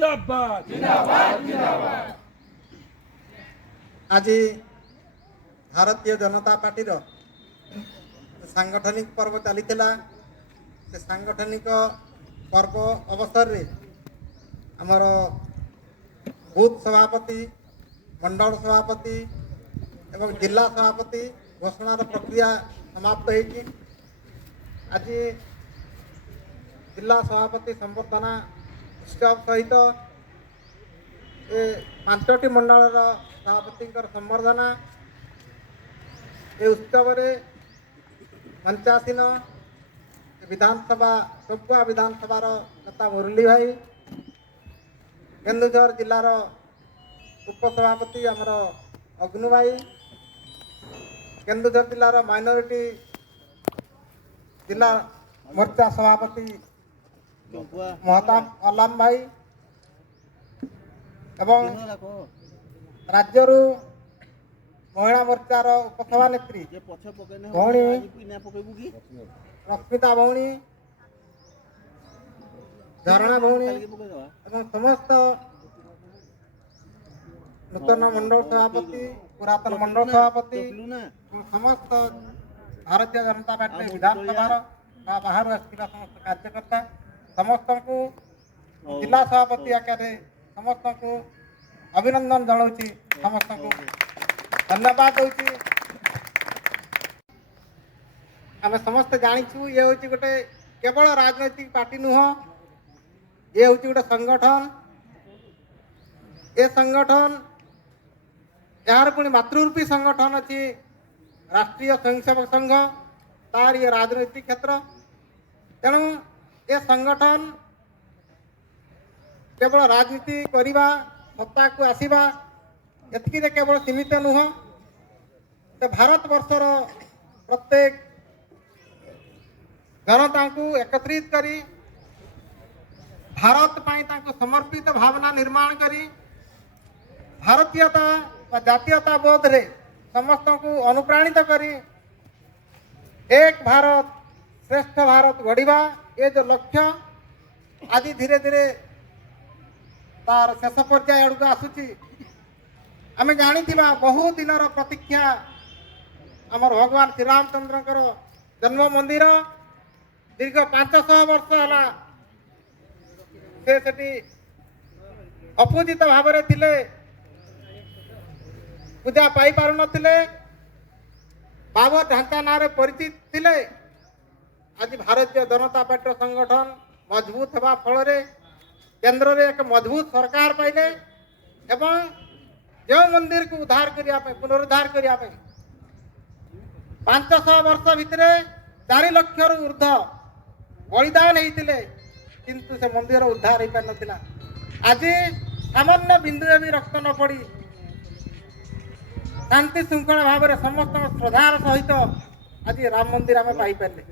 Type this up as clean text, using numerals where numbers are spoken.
जिंदाबाद जिंदाबाद जिंदाबाद। आज भारतीय जनता पार्टी सांगठनिक पर्व चली से सांगठनिक पर्व अवसर रे आमर बूथ सभापति मंडल सभापति एवं जिला सभापति घोषणार प्रक्रिया समाप्त होगी। आज जिला सभापति संबर्धना उत्सव सहित ए 5टी मंडल सभापति संबर्धना ए उत्सव मंचासीन विधानसभा सबुआ विधानसभा नेता मुरली भाई, केन्दुझर जिलार उपसभापति आमर अग्नु भाई, केन्दुझर जिलार माइनॉरिटी जिला मोर्चा सभापति महताब अलाम भाई एवं राज्य महिला मोर्चार उपसभा नेत्री भौणी रश्मिता भौणी, झरणा भौणी एवं समस्त नूतन मंडल सभापति पुरातन मंडल सभापति समस्त भारतीय जनता पार्टी विधानसभा बाहर आसवा समस्त कार्यकर्ता समस्त को जिला सभापति आकार समस्त को अभिनंदन जनाऊँ, समस्त को धन्यवाद दूँ। आम समस्त जाचु ये हूँ गोटे केवल राजनैतिक पार्टी नुह, ये हूँ गोटे संगठन। ये संगठन यार पुणी मातृरूपी संगठन अच्छी राष्ट्रीय स्वयंसेवक संघ तार ये राजनैतिक क्षेत्र। तेणु ये संगठन केवल राजनीति करवा सत्ता को आसवा एति केवल सीमित नुह, तो भारत वर्षर प्रत्येक जनता को एकत्रित करी भारत पाई समर्पित भावना निर्माण करी भारतीयता व जातीयता बोध रे समस्त को अनुप्राणित करी एक भारत श्रेष्ठ भारत गढ़ा ये जो लक्ष्य आज धीरे धीरे तार शेष पर्याय आड़ आसूची। आम जानी बहु दिन प्रतीक्षा आमर भगवान श्री रामचंद्र जन्म मंदिर दीर्घ 500 वर्ष है से अपूजित भाव थे पूजा पाई पारु नथिले बाबर ढांचा ना परिचित थिले। आज भारतीय जनता पार्टी संगठन मजबूत होगा फल केंद्र रे एक मजबूत सरकार पाइले एवं जो मंदिर को उद्धार करने पुनरुद्धार करने 500 वर्ष भितर 4 लाख ऊर्ध बलिदान होते किंतु से मंदिर उद्धार हो पार नाला। आज सामान्य बिंदु भी रक्त न पड़ी शांति श्रृंखला भाव में समस्त श्रद्धार सहित आज राम मंदिर आम पाई पारे।